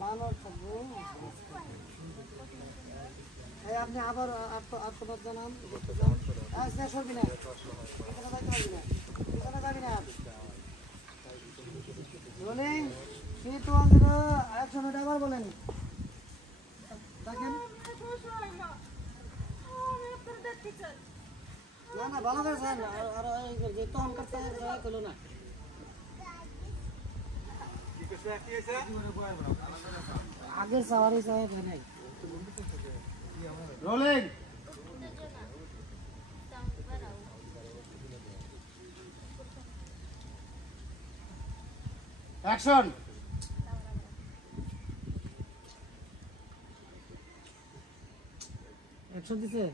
বানর থাকবো। এই আপনি আবার আত্মবাদ জানান। আচ্ছা সরবি না, এখানে যাইতে পারবি না, এখানে যাবি না। Rolling 3 2 1 0 action. এটা আবার বলেন দেখেন। না না ভালো করে স্যার আর যে তখন করতে হলো না। আগের সওয়ারি সাহেব নাই রোলিং। অ্যাকশন। অ্যাকশন দিছে।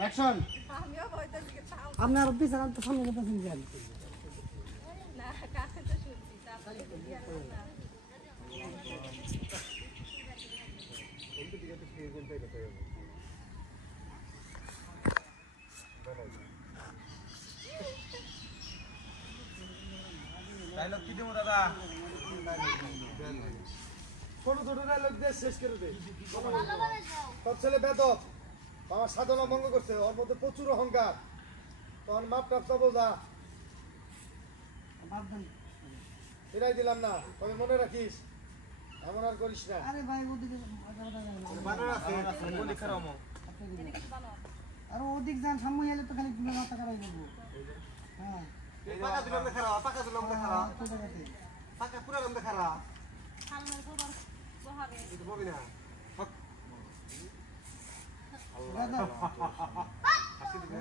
অ্যাকশন। আমিও কইতাছি আপনার পিছন তো সামনে যেতেছেন কেন? না কাছে তো শুনছি তাহলে দিয়া না। ওই দিকে তো ফিরে গেল তাইলে তাই হবে। ডায়লগ কি দেবো দাদা? ছোট ছোট ডায়লগ দিয়ে শেষ করে দে। তোর ছেলে বেদব, বাবা সাধনা ভঙ্গ করছে, ওর মধ্যে প্রচুর অহংকার। তখন মাপ প্রাপ্ত বোঝা এটাই দিলাম না, তবে মনে রাখিস এমন আর করিস না। আরে ভাই ওদিকে বানর আছে, ওদিকে খারামো আর ওদিক যান সামনে এলে তো খালি মাথা খারাপ করবো। হ্যাঁ পাকা দিলাম দেখারা, পাকা দিলাম দেখারা, পাকা পুরা দিলাম দেখারা। সামনে গোবর বহাবে এটা ববি না। আল্লাহ হাসি দিবে।